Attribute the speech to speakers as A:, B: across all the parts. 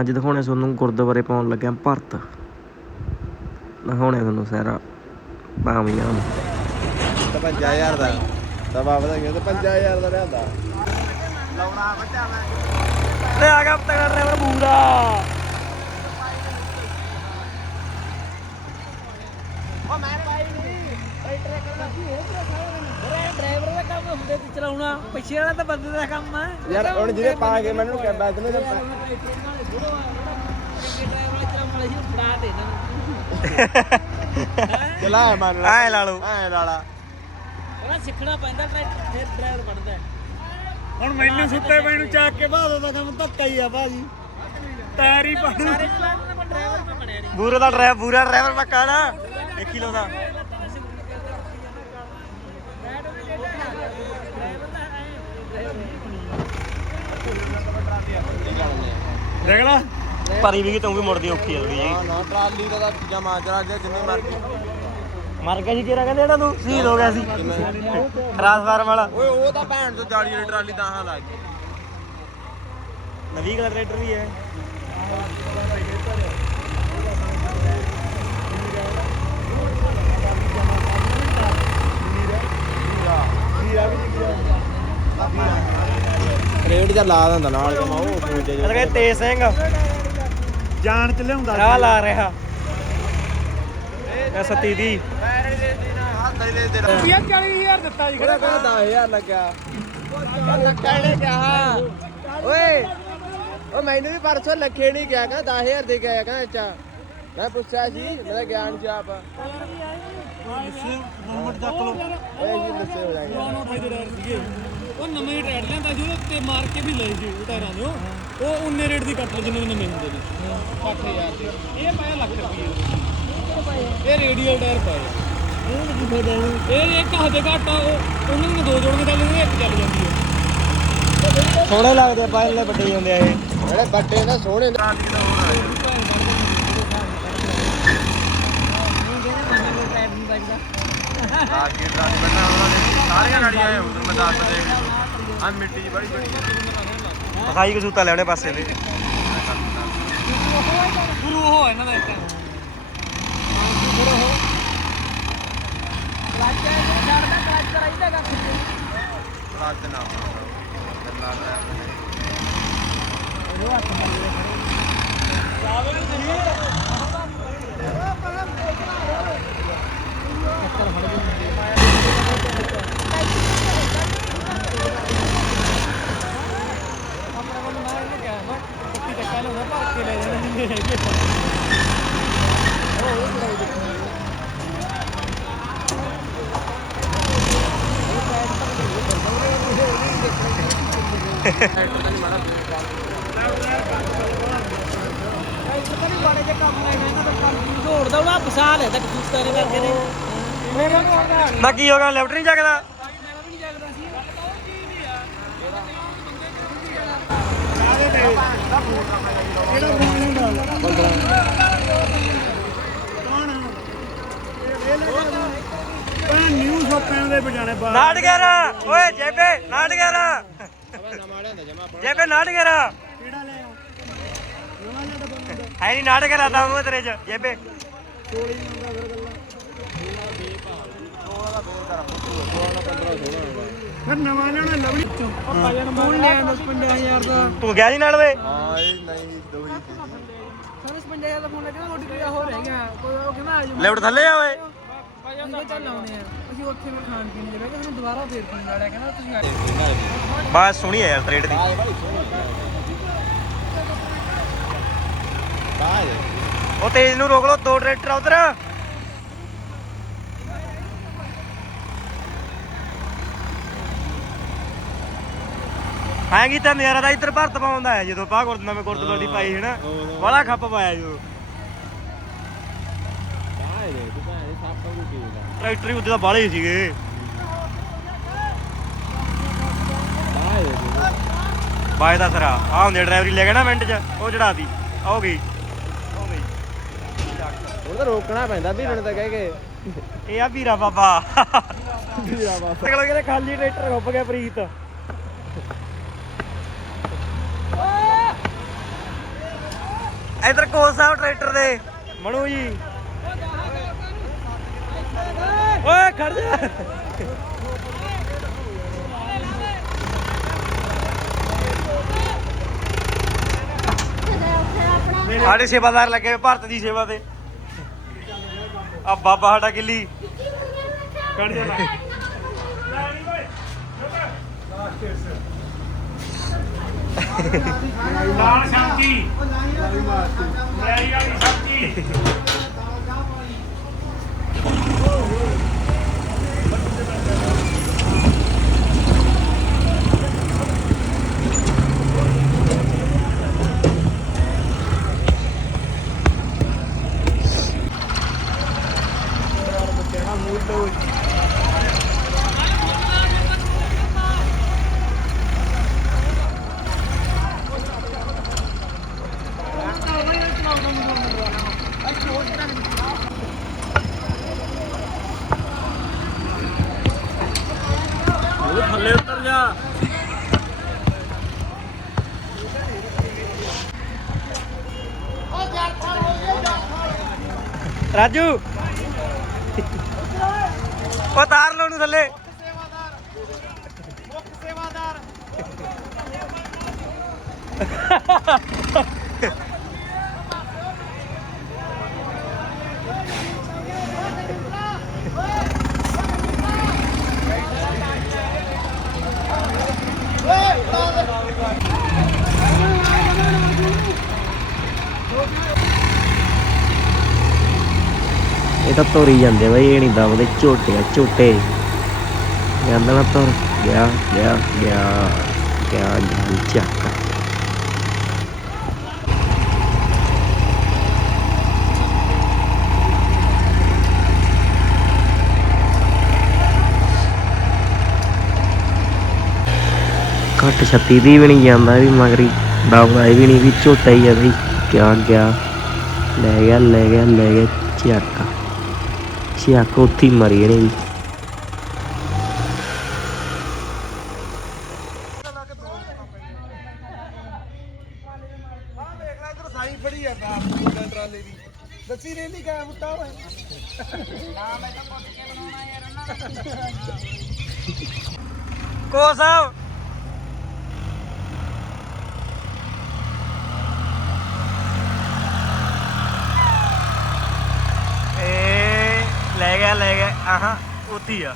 A: ਅੱਜ ਦਿਖਾਉਣੇ ਤੁਹਾਨੂੰ ਗੁਰਦੁਆਰੇ ਪਾਉਣ ਲੱਗਿਆ ਭਰਤ। ਦਿਖਾਉਣੇ ਤੁਹਾਨੂੰ ਸਾਰਾ ਪਾਵੀਆਂ
B: ਤਾਂ 5000 ਦਾ। ਤਾਂ ਬਾਬਾ ਦਾ ਕਹਿੰਦਾ 5000 ਦਾ ਲਿਆਂਦਾ। ਲਾਉਣਾ ਬੱਚਾ ਮੈਂ।
A: ਤੇ ਆ ਗਿਆ ਤੇਰਾ ਡਰਾਈਵਰ ਪੂਰਾ।
B: ਉਹ ਮੈਂ ਪਾਈ ਨਹੀਂ। ਟਰੈਕਟਰ ਕਰਦਾ ਕੀ ਹੈ?
C: ਹੁੰਦੇ ਤੇ ਚਲਾਉਣਾ ਪਿੱਛੇ ਵਾਲਾ ਤਾਂ ਬੰਦੇ ਦਾ ਕੰਮ ਹੈ
B: ਯਾਰ ਹੁਣ ਜਿਹਦੇ ਪਾ ਕੇ ਮੈਨੂੰ ਕਹਿ ਬੈਠ ਨੇ
C: ਡਰਾਈਵਰ ਵਾਲੇ ਚਲਾਉਣ ਵਾਲੇ ਸੀ ਫੜਾ ਦੇ ਇਹਨਾਂ ਨੂੰ।
B: ਚਲਾ ਮੰਨ ਲਾ
A: ਐ ਲਾ ਲਓ।
B: ਐ ਲਾਲਾ
C: ਉਹਨਾਂ ਸਿੱਖਣਾ ਪੈਂਦਾ ਟਰੈਕਟਰ ਫਿਰ ਡਰਾਈਵਰ ਬਣਦਾ ਹੈ।
D: ਹੁਣ ਮੈਨੂੰ ਸੁੱਤੇ ਪੈ ਨੂੰ ਚੱਕ ਕੇ ਬਾਦੋਂ ਦਾ ਕੰਮ ਧੱਕਾ ਹੀ ਆ ਬਾਜੀ ਟਾਇਰ ਹੀ ਪਾ
C: ਸਾਰੇ ਚਲਾ ਲੈਂਦੇ ਪਰ ਡਰਾਈਵਰ ਮੈਂ ਬਣਿਆ ਨਹੀਂ
A: ਪੂਰੇ ਦਾ ਡਰਾਈਵਰ ਪੂਰਾ ਡਰਾਈਵਰ ਪੱਕਾ ਨਾ ਦੇਖੀ ਲੋ ਦਾ
D: ਦੇਖ ਲਾ।
A: ਪਰੀ ਵੀ ਤੂੰ ਵੀ ਮੁੜਦੀ ਔਖੀ ਆ ਥੋੜੀ ਜੀ
B: ਨਾ ਨਾ ਟਰਾਲੀ ਦਾ ਤਾਂ ਜਮਾ ਜਰਾ ਗਿਆ ਜਿੰਨੇ ਮਰਜ਼ੀ।
A: ਮਰ ਗਿਆ ਸੀ ਕਿਹੜਾ ਕਹਿੰਦੇ ਇਹਨਾਂ ਨੂੰ? ਸ਼ਹੀਦ ਹੋ ਗਿਆ ਸੀ। ਟ੍ਰਾਂਸਫਾਰਮ ਵਾਲਾ।
B: ਓਏ ਉਹ ਤਾਂ ਭੈਣ ਤੋਂ ਜਾਲੀ ਵਾਲੀ ਟਰਾਲੀ ਤਾਂ ਹਾਂ ਲੱਗ ਗਈ।
A: ਨਵੀਂ ਕਲਰ ਟਰੈਕਟਰ ਵੀ ਹੈ।
B: ਜਾਂ ਲਾ ਦਿੰਦਾ ਨਾਲ ਜਮਾ ਉਹ ਫੋਨ ਤੇ
A: ਅਰੇ ਤੇਜ ਸਿੰਘ।
D: ਜਾਨ ਚ ਲਿਆਉਂਦਾ
A: ਰਾਹ ਲਾ ਰਿਹਾ। ਇਹ ਸਤੀ ਦੀ।
B: ਹੱਥ ਹੀ ਲੈ ਦੇ
D: 40000 ਦਿੱਤਾ ਜੀ।
B: ਉਹਦਾ ਕਹਿੰਦਾ 10000 ਲੱਗਿਆ। ਕਹਿਣੇ ਕਿਹਾ ਓਏ ਉਹ ਮੈਨੂੰ ਵੀ ਪਰਸੋਂ ਲੱਖੇ ਨਹੀਂ ਗਿਆ ਕਹਿੰਦਾ 10000 ਦੇ ਕੇ ਆਇਆ ਕਹਿੰਦਾ ਅੱਛਾ ਮੈਂ ਪੁੱਛਿਆ ਸੀ ਮੇਰਾ ਗਿਆਨ ਚ ਆਪ।
D: ਨੰਬਰ ਚੱਕ ਲੋ
B: ਓਏ ਜੀ ਦੱਸੇ। ਹੋ ਜਾਏਗਾ
D: ਦੇ ਉਹ ਨਵੇਂ ਹੀ ਟਾਇਰ ਲਿਆਂਦਾ ਸੀ ਉਹਦੇ ਉੱਤੇ ਮਾਰ ਕੇ ਵੀ ਲਏ ਸੀ ਉਹ ਟਾਇਰਾਂ ਦੇ ਉਹ। ਉਹ ਉਨੇ ਰੇਟ ਦੀ ਕੱਟ ਲਏ ਜਿੰਨੇ ਨਵੇਂ ਹੁੰਦੇ ਨੇ। 6000 ਦੇ। ਇਹ ਪਾਇਆ ਲੱਖ ਰੁਪਏ ਇਹ ਰੇਡੀਅਲ ਟਾਇਰ ਪਾਏ ਇਹ ਇੱਕ ਹੱਦੇ ਘੱਟ ਆ ਉਹ ਉਹਨਾਂ ਨੂੰ ਦੋ ਜੋੜਨੇ ਤਾਂ ਲੈਣੇ ਇੱਕ ਚੱਲ ਜਾਂਦੀ ਹੈ।
A: ਸੋਹਣੇ ਲੱਗਦੇ ਆ ਪਹਿਲੇ ਵੱਡੇ ਹੁੰਦੇ ਆ ਇਹ।
B: ਜਿਹੜੇ ਵੱਡੇ ਨਾ ਸੋਹਣੇ ਦਾ ਹੋਣਾ
C: ਨਹੀਂ ਬਚਦਾ
B: ਆਗੇ ਟਰਾਲੀ ਬੰਨਾ ਉਹਨਾਂ ਨੇ ਸਾਰੀਆਂ ਗਾੜੀਆਂ ਆਏ ਉਧਰ ਮੈਂ ਦੱਸ ਦੇ ਆ ਮਿੱਟੀ ਜੀ ਬੜੀ ਬੜੀ ਹੈ।
A: ਸਾਈ ਕਸੂਤਾ ਲੈਣੇ ਪਾਸੇ ਤੇ
D: ਗੁਰੂ ਉਹ ਇਹਨਾਂ ਦਾ ਇੱਕ
C: ਕਲੱਚ ਛੱਡਦਾ ਕਲੱਚ ਕਰਾਈਦਾ ਕੱਖ
B: ਰਾਤ ਨਾ ਚੱਲਾ
D: ਆਪਣੇ ਕੋਲ ਮੈਂ ਇਹਨੂੰ ਕਿਹਾ ਮੈਂ ਪੱਤੀ ਟੱਕਾ ਲਾਉਂਦਾ ਭਰ ਕੇ ਲੈ ਜਾਣਾ ਨਹੀਂ ਹੈਗੇ
C: ਪਤਾ ਨਹੀਂ ਬੜੇ ਜੇ ਦੌੜਦਾ ਉਹਨਾਂ ਫਸਾ ਲਿਆ ਤੱਕ ਕਰਕੇ ਨੇ ਮੇਰਾ ਨੂੰ
A: ਨਾ ਕੀ ਹੋ ਗਿਆ? ਲੈਫਟ ਨਹੀਂ ਚੱਕਦਾ
D: ਤਾਂ ਨਿਊ ਸ਼ਾਪਾਂ ਦੇ ਬਜਾਣੇ ਬਾਹਰ
A: ਨਾਟ ਗਿਆ ਓਏ ਜੇਬੇ ਨਾਟ ਗਿਆ
B: ਨਵਾਂ ਲਿਆਂਦਾ ਜਮਾ
A: ਜੇਬੇ ਨਾਟ ਗਿਆ
D: ਕਿਹੜਾ ਲੈ ਆਓ ਨਵਾਂ ਡੱਬਾ ਮੰਗਦਾ
A: ਹੈ ਨਹੀਂ ਨਾਟ ਗਿਆ ਤਾਂ ਉਹ ਤੇਰੇ ਚ ਜੇਬੇ।
D: ਕੋਲੀ ਮੰਗਦਾ ਫਿਰ ਗੱਲਾਂ। ਫਿਰ ਨਵਾਂ ਲਿਆਉਣਾ ਲਵਲੀ। ਚੋਂ ਪਾ ਜਾਣ
C: ਫੋਨ ਲੈ ਆਂਦਾ 55000 ਦਾ।
A: ਤੂੰ ਗਿਆ ਸੀ ਨਾਲ ਵੇ
B: ਹਾਂ ਇਹ ਨਹੀਂ ਦੋਹੀ ਸੀ।
C: ਸਾਨੂੰ 55000 ਦਾ ਫੋਨ ਲੱਗਿਆ ਉਹ ਕੋਈ ਹੋ ਰਹਿ ਗਿਆ ਕੋਈ ਉਹ ਕਹਿੰਦਾ ਆ ਜਾਓ
A: ਲੈਫਟ ਥੱਲੇ ਆ ਓਏ।
C: ਕਿਹਾ ਚੱਲ ਆਉਣੇ ਆ। ਅਸੀਂ ਉੱਥੇ ਮੈਂ ਖਾਣ ਪੀਣ ਦੇ ਸਾਨੂੰ ਦੁਬਾਰਾ ਫੇਰ ਫੋਨ ਲਾਇਆ ਕਹਿੰਦਾ ਤੁਸੀਂ ਆ
A: ਬਾਤ ਸੋਹਣੀ ਹੈ ਯਾਰ ਟ੍ਰੇਡ ਦੀ। ਉਹ ਤੇਜ ਨੂੰ ਰੋਕ ਲੋ ਦੋ ਟਰੈਕਟਰ ਉਧਰ। ਹਾਂ ਕੀਤਾ ਨਜ਼ਾਰਾ ਦਾ ਇੱਧਰ ਭਰਤ ਪਾਉਂਦਾ ਹੈ ਜਦੋਂ ਪਾ ਗੁਰਦ ਨਵੇਂ ਗੁਰਦੁਆਰੇ ਦੀ ਪਾਈ ਹੈ ਨਾ ਬੜਾ ਖੱਪ ਪਾਇਆ ਜੋ ਟਰੈਕਟਰ ਹੀ ਉੱਤੇ ਤਾਂ ਬਾਲੇ ਸੀਗੇ।
B: ਬਾਏ ਦੇ
A: ਸਰਾ। ਆ ਹੁੰਦੇ ਡਰਾਈਵਰੀ ਲੈ ਗਿਆ ਨਾ ਮਿੰਟ ਚ ਉਹ ਚੜਾਤੀ। ਆਉ ਗਈ ਆਉ ਗਈ।
B: ਹੁਣ ਤਾਂ ਰੋਕਣਾ ਪੈਂਦਾ ਵੀ ਮੈਨੂੰ ਤਾਂ ਕਹਿ ਕੇ।
A: ਇਹ ਆ ਵੀਰਾ ਬਾਬਾ।
B: ਵੀਰਾ ਬਾਬਾ।
A: ਅਗਲਾ ਕਹਿੰਦੇ ਖਾਲੀ ਟਰੈਕਟਰ ਖੁੱਪ ਗਿਆ ਪ੍ਰੀਤ ਇਧਰ ਕੋਚ ਸਾਹਿਬ ਟਰੈਕਟਰ ਦੇ। ਮਣੂ ਜੀ। ਓਏ ਖੜ ਜਾ। ਸਾਡੇ ਸੇਵਾਦਾਰ ਲੱਗੇ ਹੋਏ ਭਾਰਤ ਦੀ ਸੇਵਾ ਤੇ। ਆ ਬਾਬਾ ਸਾਡਾ ਕਿੱਲੀ ਕੱਢ ਜਾ।
D: ਲਾਲ ਸ਼ਾਂਤੀ ਮੈਰੀ ਵਾਲੀ ਸਬਜ਼ੀ
A: ਥੱਲੇ ਉਤਰ ਜਾ ਰਾਜੂ। ਉਹ ਤਾਰ ਲਓ ਨੂੰ ਥੱਲੇ
E: ਇਹ ਤਾਂ ਤੋਰੀ ਜਾਂਦੇ ਬਈ, ਇਹ ਨਹੀਂ ਦਬਦੇ, ਝੋਟੇ ਆ, ਝੋਟੇ। ਜਾਂਦਾ ਨਾ ਤੁਰ ਗਿਆ ਗਿਆ ਗਿਆ ਗਿਆ ਚੱਕ। ਘੱਟ ਛੱਤੀ ਦੀ ਵੀ ਨਹੀਂ ਜਾਂਦਾ ਇਹ ਵੀ, ਮਗਰੀ ਦਬਦਾ ਵੀ ਨਹੀਂ ਵੀ ਝੋਟਾ ਹੀ ਆ ਬਈ। ਗਿਆ ਗਿਆ, ਲੈ ਗਿਆ ਲੈ ਗਿਆ ਲੈ ਗਿਆ, ਚੱਕ। ਚੱਕ ਉੱਥੇ ਹੀ ਮਰੀ ਇਹਨੇ ਵੀ
C: ਦੱਸੀ ਨੇ ਨਹੀਂ ਕਾਇਆ ਮੁੱਟਾ ਓਏ
A: ਕੋ ਸਾਹਿਬ ਏ ਲੈ ਗਿਆ ਲੈ ਗਿਆ ਆਹਾਂ ਉੱਤੀ ਆ।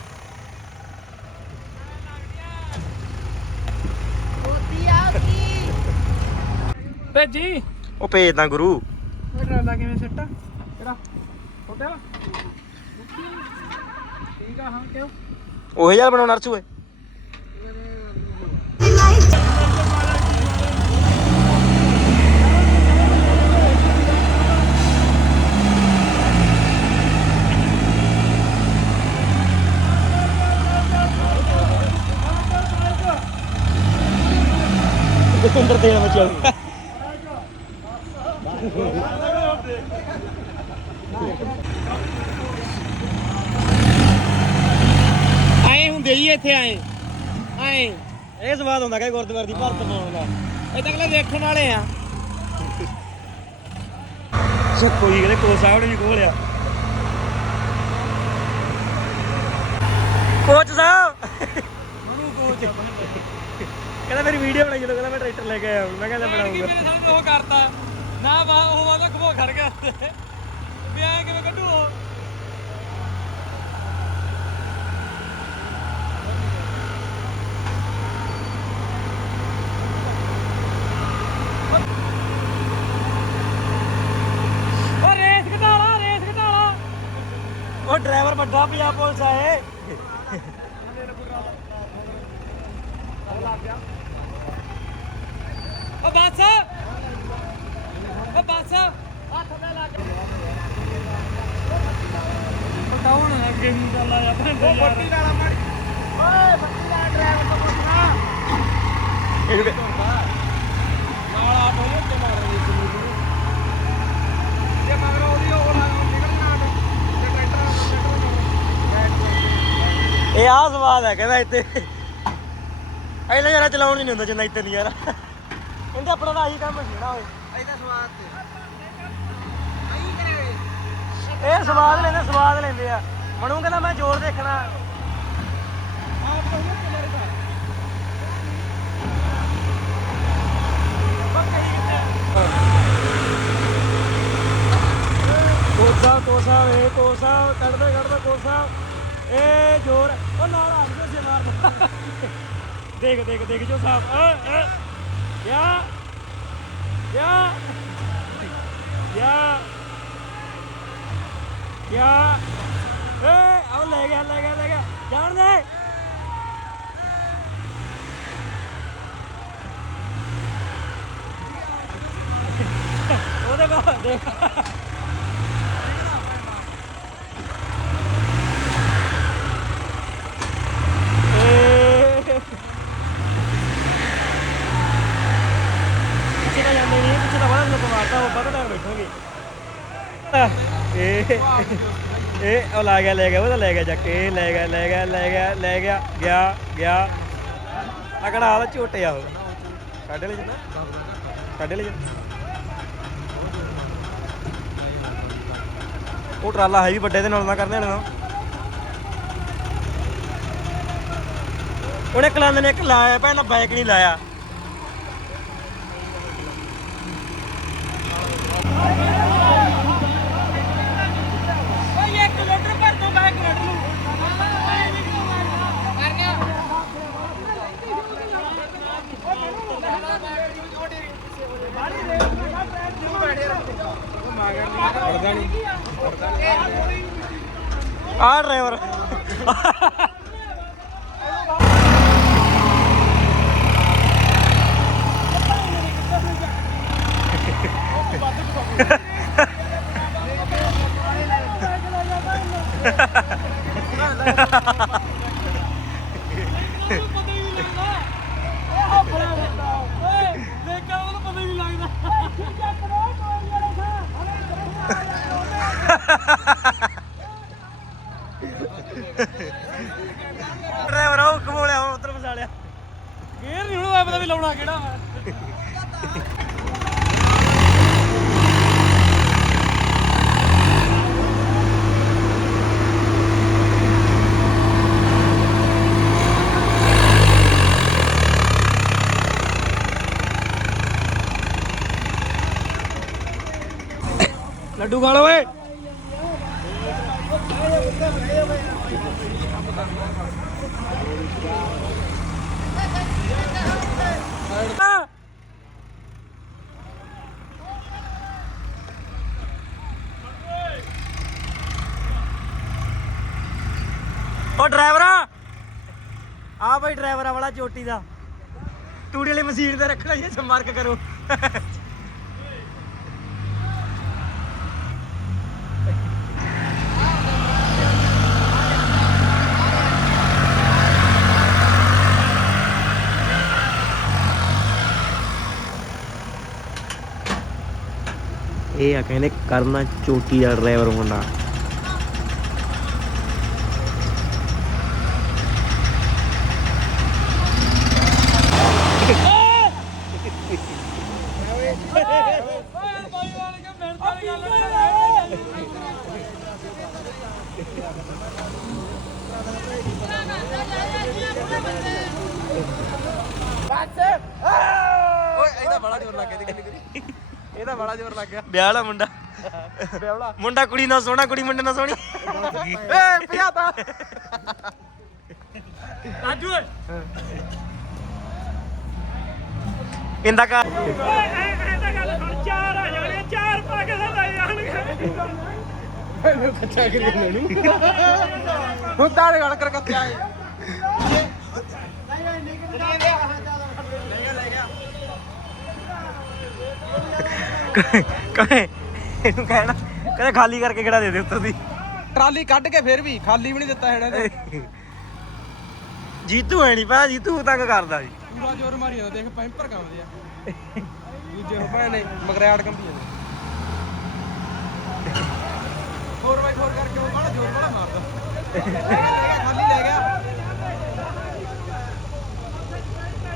B: ਭੇਜੀ।
A: ਉਹ ਭੇਜਦਾ ਗੁਰੂ।
C: ਉਹ ਟਰਾਲਾ ਕਿਵੇਂ ਸੈੱਟ ਆ? ਕਿਹੜਾ? ਹੋਟਲ ਠੀਕ ਆ ਹਾਂ ਕਿਉਂ?
A: ਉਹੇ ਜਿਹਾ ਬਣਾਉਣਾ ਅਰਚੂ ਅੰਦਰ ਦੇਣ ਮਚਾਉ
B: ਆਏ ਹੁੰਦੇ ਜੀ ਇੱਥੇ ਆਏ। ਆਏ।
A: ਇਹ ਸਵਾਦ ਹੁੰਦਾ ਕਿ ਗੁਰਦੁਆਰੇ ਦੀ ਭਰਤ ਪਾਉਣ ਦਾ।
B: ਇਹ ਤਾਂ ਅਗਲੇ ਦੇਖਣ ਵਾਲੇ ਆ।
A: ਸੋ ਕੋਈ ਕਹਿੰਦੇ ਕੋ ਸਾਹਿਬ ਨੇ ਵੀ ਖੋਲਿਆ ਕੋਚ ਸਾਹਿਬ।
B: ਮਨੂ ਕੋਚ।
A: ਕਹਿੰਦਾ ਮੇਰੀ ਵੀਡੀਓ ਬਣਾਈ ਜਦੋਂ ਕਹਿੰਦਾ ਮੈਂ ਟਰੈਕਟਰ ਲੈ ਕੇ ਆਇਆ। ਮੈਂ ਕਹਿੰਦਾ ਬਣਾਉਂਗਾ।
B: ਮੇਰੇ ਸਾਹਮਣੇ ਉਹ ਕਰਤਾ। ਨਾ ਵਾ ਉਹ ਵਾਦਾ ਖਬੋ ਖੜ ਗਿਆ। ਵੀ ਐ ਕਿਵੇਂ ਕੱਢੂ ਉਹ? ਉਹ
A: ਡਰਾਈਵਰ ਵੱਡਾ ਪੰਜਾਬ ਪੁਲਿਸ ਆਏ
B: ਉਹ ਬੱਸ ਉਹ ਬੱਸ ਹੱਥ ਤੇ ਲੱਗ ਪਟਾਉਣ ਅੱਗੇ ਨੂੰ ਚੱਲ ਆ ਭੈਣ ਉਹ ਪੱਟੀ ਵਾਲਾ ਮਾੜੀ। ਓਏ ਪੱਟੀ ਵਾਲਾ ਡਰਾਈਵਰ ਤੋਂ ਪੁੱਛਣਾ
A: ਇਹਨੂੰ ਕਿ-
B: ਨਾਲ ਆਟੋ ਨੇ ਉੱਤੇ ਮਾਰ ਰਹੀ ਸੀ। ਜੇ ਮਗਰ ਉਹਦੀ ਉਹ ਲਾ ਨਿਕਲਣਾ ਤੇ ਟਰੈਕਟਰ ਟਰੈਕਟਰ
A: ਇਹ ਆ ਸਵਾਦ ਹੈ ਕਹਿੰਦਾ ਇੱਥੇ। ਇਹਨਾਂ ਯਾਰਾ ਚਲਾਉਣ ਨਹੀਂ ਹੁੰਦਾ ਜਿੰਨਾ ਇੱਥੇ ਨਹੀਂ ਯਾਰ ਕਹਿੰਦੇ ਆਪਣਾ ਤਾਂ ਆਹੀ ਕੰਮ ਨਾ ਓਏ। ਇਹ ਸਵਾਦ ਲੈਂਦੇ ਸਵਾਦ ਲੈਂਦੇ ਆ। ਮਨੂ ਕਹਿੰਦਾ ਮੈਂ ਜ਼ੋਰ ਦੇਖਣਾ। ਕੋਸਾ ਕੋਸਾ ਵੇ ਕੋਸਾ ਕੱਢਦਾ ਕੱਢਦਾ ਕੋਸਾ। ਏ ਜ਼ੋਰ। ਉਹ ਨਾਲ ਆ ਗਿਆ ਮਾਰ ਦੇਖ ਦੇਖ ਦੇਖ ਜੋ ਸਾਹਿਬ ਏ ਏ। ਯਾ ਯਾ ਯਾ ਯਾ ਏ ਆ ਲੈ ਗਿਆ ਲੈ ਗਿਆ ਲੈ ਗਿਆ ਜਾਣ ਦੇ ਉਹਦੇ ਕੋ ਦੇਖ ਏ ਪਿੱਛੇ ਤਾਂ ਜਾਂਦੇ ਨਹੀਂ ਪਿੱਛੇ ਤਾਂ ਬੜਾ ਲੋਕ ਮਾਰਦਾ ਉਹ ਬੜਾ ਟਾਈਮ ਬੈਠੋਗੇ ਇਹ ਇਹ ਉਹ ਲਾ ਗਿਆ, ਲੈ ਗਿਆ, ਉਹ ਤਾਂ ਲੈ ਗਿਆ ਜਾ ਕੇ, ਲੈ ਗਿਆ ਲੈ ਗਿਆ ਲੈ ਗਿਆ ਲੈ ਗਿਆ ਗਿਆ ਗਿਆ। ਅਗੜਾ ਆ? ਝੋਟੇ ਆ ਉਹ। ਕੱਢ ਲੈ ਜਨਾ। ਕੱਢ ਲੈ ਜਨਾ। ਉਹ ਟਰਾਲਾ ਹੈ ਵੀ ਵੱਡੇ ਦੇ ਨਾਲ ਨਾ ਕਰਨੇ ਵਾਲਾ ਉਹਨੇ ਕਲੰਦ ਨੇ, ਇੱਕ ਲਾਇਆ ਪਹਿਲਾਂ ਬਾਈਕ ਨਹੀਂ ਲਾਇਆ
C: ਓਏ 1 ਲੀਟਰ ਭਰ ਤੋਂ ਬੈਗ ਕੱਢ ਲੂ
A: ਆ ਡਰਾਈਵਰ
C: ਦੇਖਾ ਉਹਨੂੰ ਪਤਾ ਹੀ ਨਹੀਂ ਲੱਗਦਾ
A: ਡਰਾਈਵਰ ਉਹ ਕਮੋਲਿਆ ਹੁਣ ਉਧਰ ਫਸਾ ਲਿਆ
C: ਗੇਰ ਨਹੀਂ ਹੁਣ ਪਤਾ ਵੀ ਲਾਉਣਾ ਕਿਹੜਾ ਵਾ
A: ਲੱਡੂ ਖਾ ਲਓ ਓਏ। ਓ ਡਰਾਈਵਰਾ ਆ ਭਾਈ ਡਰਾਈਵਰਾ ਵਾਲਾ ਚੋਟੀ ਦਾ। ਤੂੜੀ ਵਾਲੀ ਮਸ਼ੀਨ ਤੇ ਰੱਖਣਾ ਜੀ ਸੰਪਰਕ ਕਰੋ। ਇਹ ਆ ਕਹਿੰਦੇ ਕਰਨਾ ਚੋਟੀ ਦਾ ਡਰਾਈਵਰ ਮੁੰਡਾ।
B: ਇਹਦਾ ਬੜਾ ਜ਼ੋਰ ਲੱਗ ਗਿਆ
A: ਵਿਆਹ ਵਾਲਾ ਮੁੰਡਾ
B: ਵਿਆਹਲਾ
A: ਮੁੰਡਾ ਕੁੜੀ ਨਾਲ ਸੋਹਣਾ ਕੁੜੀ ਮੁੰਡੇ ਨਾਲ ਸੋਹਣੀ
B: ਏ ਭਜਾਤਾ
C: ਓਏ
A: ਇੰਦਾ ਕਾ
C: ਗੱਲ ਸੁਣ ਚਾਰ ਆ ਜਾਣੇ ਚਾਰ ਪਾ ਕੇ ਲੈ ਜਾਣਗੇ
B: ਕੱਚਾ ਕਰੀ ਮੈਨੂੰ ਹੁਣ ਤਾਂ ਗੜ ਕਰ ਕੱਚਾ ਹੈ
A: ਕਹੇ ਇਹਨੂੰ ਕਹਿਣਾ ਕਹਿੰਦੇ ਖਾਲੀ ਕਰਕੇ ਕਿਹੜਾ ਦੇ ਦੇ ਉੱਤੋਂ ਦੀ।
B: ਟਰਾਲੀ ਕੱਢ ਕੇ ਫਿਰ ਵੀ ਖਾਲੀ ਵੀ ਨਹੀਂ ਦਿੱਤਾ ਇਹਨਾਂ ਨੇ।
A: ਜੀਤੂ ਹੈ ਨਹੀਂ ਪਾ ਜੀਤੂ ਤੰਗ ਕਰਦਾ ਜੀ।
B: ਪੂਰਾ ਜ਼ੋਰ ਮਾਰੀ ਜਾਂਦਾ ਦੇਖ ਪੈਂਪਰ ਕੰਮਦੇ ਆ। ਦੂਜੇ ਹੋ ਭੈਣੇ ਮਗਰਿਆੜ ਕੰਬੀ ਜਾਂਦੇ। ਹੋਰ ਬਾਈ ਹੋਰ ਕਰਕੇ ਉਹ ਬੜਾ ਜ਼ੋਰ ਬੜਾ ਮਾਰਦਾ। ਖਾਲੀ ਲੈ ਗਿਆ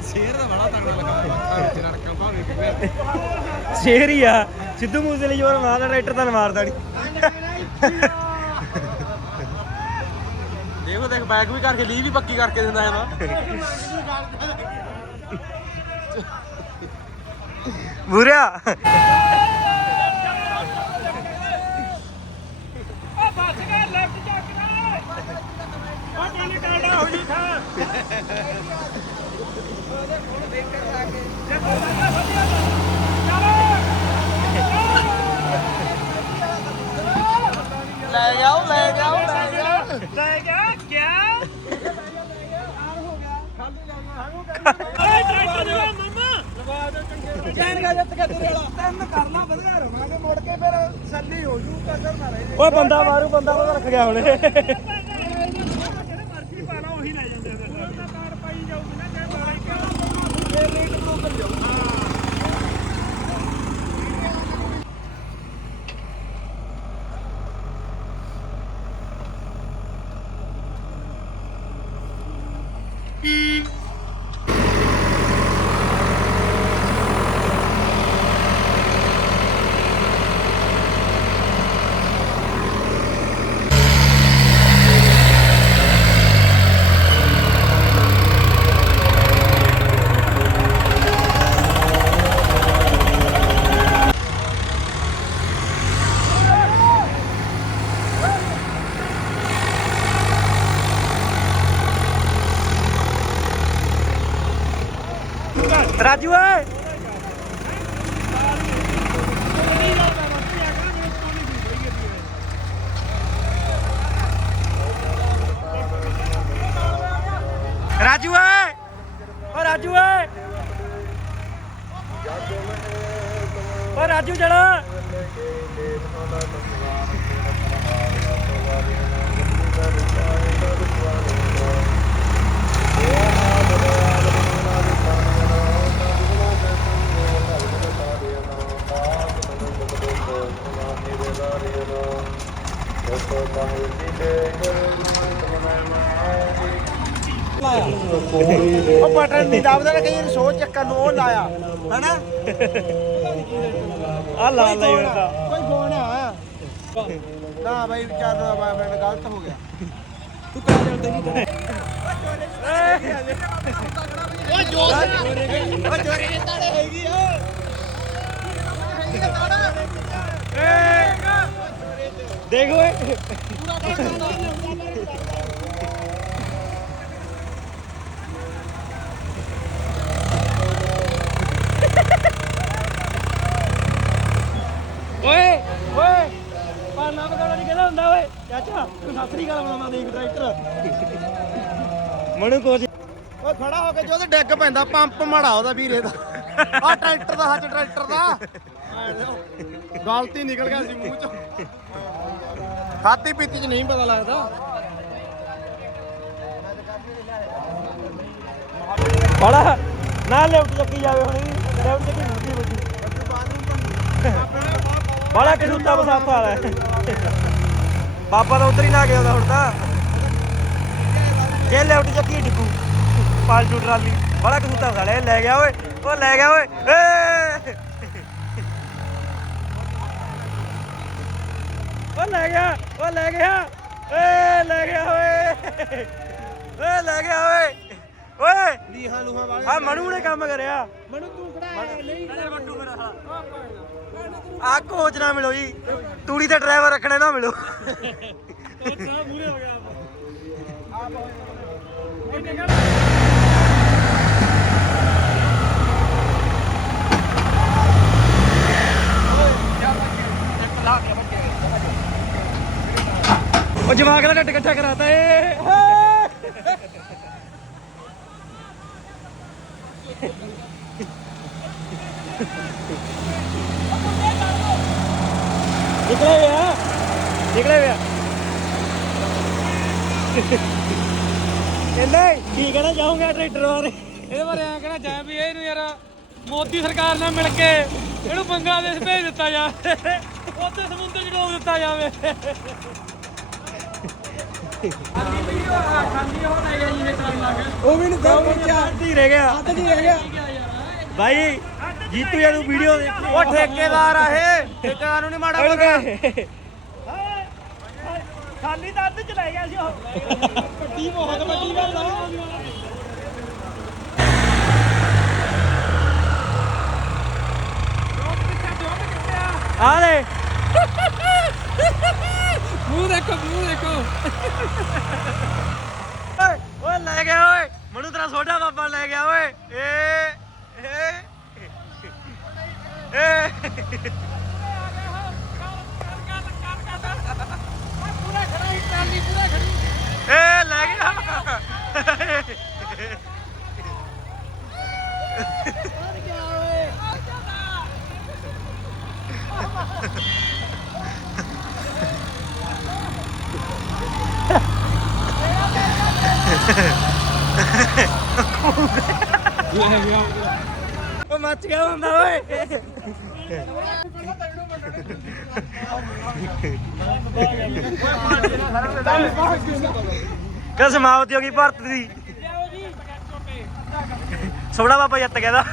C: ਸ਼ੇਰ ਦਾ ਬੜਾ ਤੰਗ ਲੱਗਾ ਤੇਰਾ ਰੱਖਾਂ ਭਾਵੇਂ ਕਿ
A: ਸ਼ੇਰ ਹੀ ਆ। ਸਿੱਧੂ ਮੂਸੇ ਲਈ ਜੋਰ ਮਾਰਦਾ ਟਰੈਕਟਰ ਤਾਂ ਮਾਰਦਾ ਨਹੀਂ
F: ਦੇਖੋ ਦੇਖ ਬੈਗ ਵੀ ਕਰਕੇ ਲੀ ਵੀ ਪੱਕੀ ਕਰਕੇ ਦਿੰਦਾ ਇਹਦਾ।
A: ਬੁਰਿਆ
F: ਲੈ ਜਾਓ ਲੈ ਜਾਓ ਲੈ ਜਾਓ
D: ਲੈ ਗਿਆ ਕਿਆ ਅਰੇ ਟਰੈਕਟਰ ਦੇ ਮਮਾ
B: ਚੈਨ ਗਾ ਜੱਤ ਕੇ ਤੇਰੇ ਵਾਲਾ ਤਿੰਨ ਕਰ ਲਾ ਵਧੀਆ ਰਵਾਂਗੇ ਮੁੜ ਕੇ ਫਿਰ ਸੱਲੀ ਹੋ ਜੂ ਕਦਰ ਨਾ ਰਹੇ
A: ਓਏ ਬੰਦਾ ਮਾਰੂ ਬੰਦਾ ਉਹਦਾ ਰੱਖ ਗਿਆ ਹੁਣੇ
D: ਮਰਜ਼ੀ ਪਾ ਲਾ ਉਹੀ ਲੈ ਜਾਂਦੇ ਫਿਰ ਉਹਨਾਂ ਕਾਰ ਪਾਈ ਜਾਊਗੀ ਨਾ ਜੇ ਮਾਰਾ ਹੀ
A: ਰਾਜੂ ਓਏ ਰਾਜੂ ਓਏ ਓ ਰਾਜੂ ਓਏ ਓ ਰਾਜੂ ਜਣਾ
B: ਉਹ ਬਟਨ ਨਹੀਂ ਦਬਦਾ ਨਾ ਕਈ ਸੋਚ ਚੱਕਰ ਨੂੰ ਉਹ ਲਾਇਆ ਹੈਨਾ?
A: ਆ ਲਾ ਲਈ ਵਰਤਾ
B: ਕੋਈ ਫੋਨ ਆ ਨਾ ਬਾਈ ਵਿਚਾਰ ਦਾ ਬਾਈ ਗਲਤ ਹੋ ਗਿਆ। ਤੂੰ ਕਹਿ ਜਲਦੀ ਨਹੀਂ ਤੇ। ਓ ਜੋਰ ਓ ਜੋਰੇ ਤਾੜੇ ਹੈਗੀ ਓ
A: ਦੇਖ ਓਏ। ਓਏ ਓਏ। ਪਾਣਾ ਬਗਾਣਾ ਨਹੀਂ ਕਹਿੰਦਾ ਹੁੰਦਾ ਓਏ। ਚਾਚਾ ਤੂੰ ਸਾਸਰੀ ਗੱਲ ਬਣਾਉਂਦਾ ਦੇਖ ਟਰੈਕਟਰ ਮਣੂ
B: ਖੜਾ ਹੋ ਕੇ ਜੋ ਤੇ ਡਿੱਗ ਪੈਂਦਾ ਪੰਪ ਮਾੜਾ ਉਹਦਾ ਵੀਰੇ ਦਾ। ਆ ਟਰੈਕਟਰ ਦਾ ਹੱਥ ਟਰੈਕਟਰ ਦਾ। ਗਲਤੀ ਨਿਕਲ ਗਿਆ ਸੀ ਮੂੰਹ ਚੋਂ। ਖਾਤੀ ਪੀਤੀ ਚ ਨਹੀਂ ਪਤਾ ਲੱਗਦਾ।
A: ਬੜਾ ਨਾ ਲਿਫਟ ਚੱਕੀ ਜਾਵੇ ਹੁਣ ਵੀ ਚੱਕੀ ਮੁੱਦੀ ਮੁੱਦੀ ਬੜਾ ਕਨੂਤਾ ਬਸਾਫਾ ਵਾਲਾ ਬਾਬਾ ਤਾਂ ਉਧਰ ਹੀ ਨਾ ਗਿਆ ਉਹਦਾ ਹੁਣ ਤਾਂ। ਜੇ ਲਿਫਟ ਚੱਕੀ ਡਿੱਗੂ ਪਾਲਟੂ ਟਰਾਲੀ, ਬੜਾ ਕਨੂਤਾ ਵਾਲਾ ਲੈ ਗਿਆ ਓਏ, ਉਹ ਲੈ ਗਿਆ ਓਏ, ਏ! ਉਹ ਲੈ ਗਿਆ ਉਹ ਲੈ ਗਿਆ ਏ ਲੈ ਗਿਆ ਓਏ ਏ ਲੈ ਗਿਆ ਓਏ ਓਏ।
B: ਲੀਹਾਂ ਲੂਹਾਂ ਵਾਲੇ
A: ਆ ਮਨੂ ਨੇ ਕੰਮ ਕਰਿਆ।
B: ਮਨੂ ਤੂੰ ਖੜਾ ਨਹੀਂ
A: ਆ ਕੋਚ ਨਾ ਮਿਲੋ ਜੀ। ਤੂੜੀ ਤੇ ਡਰਾਈਵਰ ਰੱਖਣੇ ਨਾ ਮਿਲੋ।
D: ਮੂਰੇ ਹੋ ਗਿਆ
A: ਉਹ ਜਵਾਕ ਦਾ ਢੱਡ ਇਕੱਠਾ ਕਰਾਤਾ ਏ। ਨਿਕਲੇ ਵੇ ਨਿਕਲੇ ਵੇ ਕਹਿੰਦਾ ਕੀ ਕਹਿਣਾ ਚਾਹੂੰਗਾ ਟਰੈਕਟਰ ਬਾਰੇ।
C: ਇਹਦੇ ਬਾਰੇ ਐਂ ਕਹਿਣਾ ਚਾਹਾਂ ਵੀ ਇਹਨੂੰ ਯਾਰ ਮੋਦੀ ਸਰਕਾਰ ਨਾਲ ਮਿਲ ਕੇ ਇਹਨੂੰ ਬੰਗਲਾਦੇਸ਼ ਭੇਜ ਦਿੱਤਾ ਜਾਵੇ ਉੱਥੇ ਸਮੁੰਦਰ 'ਚ ਡੋਬ ਦਿੱਤਾ ਜਾਵੇ। ਉਹ ਵੀ ਨਹੀਂ ਪਹੁੰਚਿਆ
A: ਅੱਧੀ ਰਹਿ ਗਿਆ।
C: ਅੱਧ ਜੀ ਰਹਿ ਗਿਆ।
A: ਭਾਈ ਜੀਤੂ ਯਾਰ ਵੀਡੀਓ ਦੇਖ।
B: ਉਹ ਠੇਕੇਦਾਰ ਆ ਇਹ। ਠੇਕੇਦਾਰ ਨੂੰ ਨਹੀਂ ਮਾੜਾ ਬੋਲਣਾ
G: ਖਾਲੀ ਤਾਂ ਅੱਧ ਚ ਲੈ ਗਿਆ ਸੀ ਉਹ।
C: ਵੱਡੀ ਬਹੁਤ ਵੱਡੀ ਗੱਲ ਆ?
A: ਆ ਲੈ।
C: ਮੂੰਹ ਦੇਖੋ ਮੂੰਹ ਦੇਖੋ।
A: ਓਏ ਓਏ ਲੈ ਗਿਆ, ਓਏ। ਮਨੂ ਤੇਰਾ ਛੋਟਾ ਬਾਬਾ ਲੈ ਗਿਆ, ਓਏ। ਏ ਏ। ਏ।
C: ਪੂਰਾ ਖੜਾ ਹੀ ਟਰਾਲੀ ਪੂਰਾ ਖੜੀ
A: ਏ, ਲੈ ਗਿਆ। ਮੱਚ ਗਿਆ ਹੁੰਦਾ ਓਏ। ਕਿ ਸਮਾਪਤੀ ਹੋ ਗਈ ਭਾਰਤ ਦੀ? ਸੋੜਾ ਬਾਬਾ ਜਿੱਤ ਗਿਆ ਦਾ